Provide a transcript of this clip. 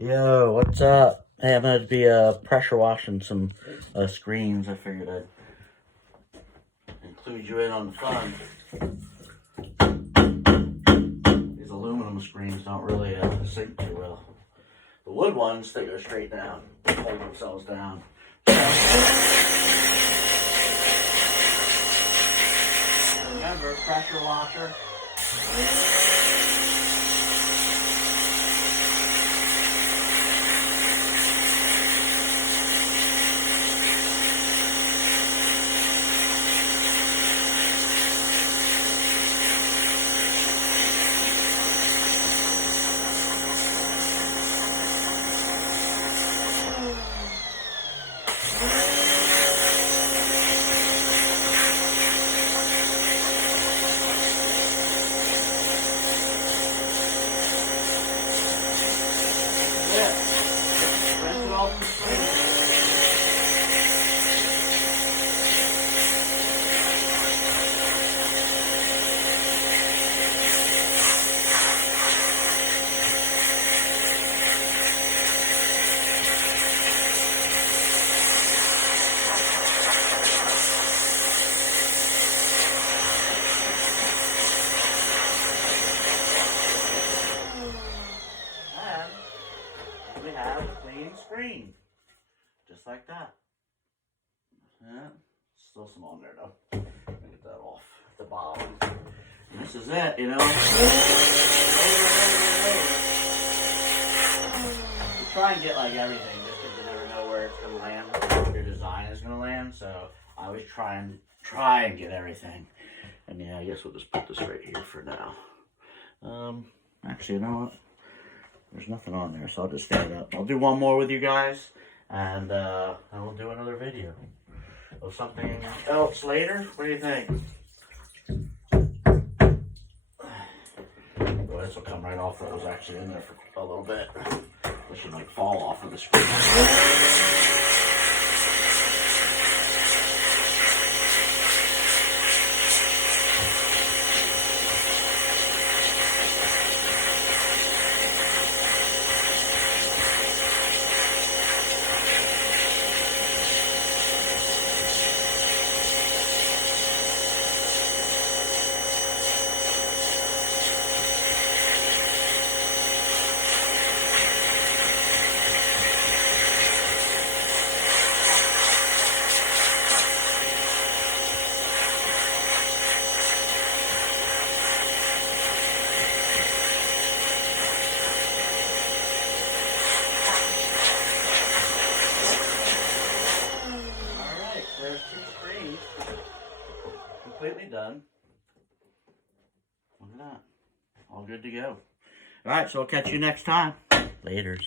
Yo, what's up? Hey, I'm gonna be pressure washing some screens. I figured I'd include you in on the fun. These aluminum screens don't really sink too well. The wood ones, they go straight down, hold themselves down. Remember, pressure washer. We have a clean screen, just like that. Yeah, still some on there though. Let me get that off at the bottom. And this is it, you know. You try and get like everything, just because you never know where it's gonna land, your design is gonna land. So I always try and get everything. And yeah, I guess we'll just put this right here for now. Actually, you know what? There's nothing on there, so I'll just stand up. I'll do one more with you guys, and we'll do another video of something else later. What do you think? Well, this will come right off. That was actually in there for a little bit. This should like fall off of the screen. Completely done. Look at that. All good to go. All right, so I'll catch you next time. Laters.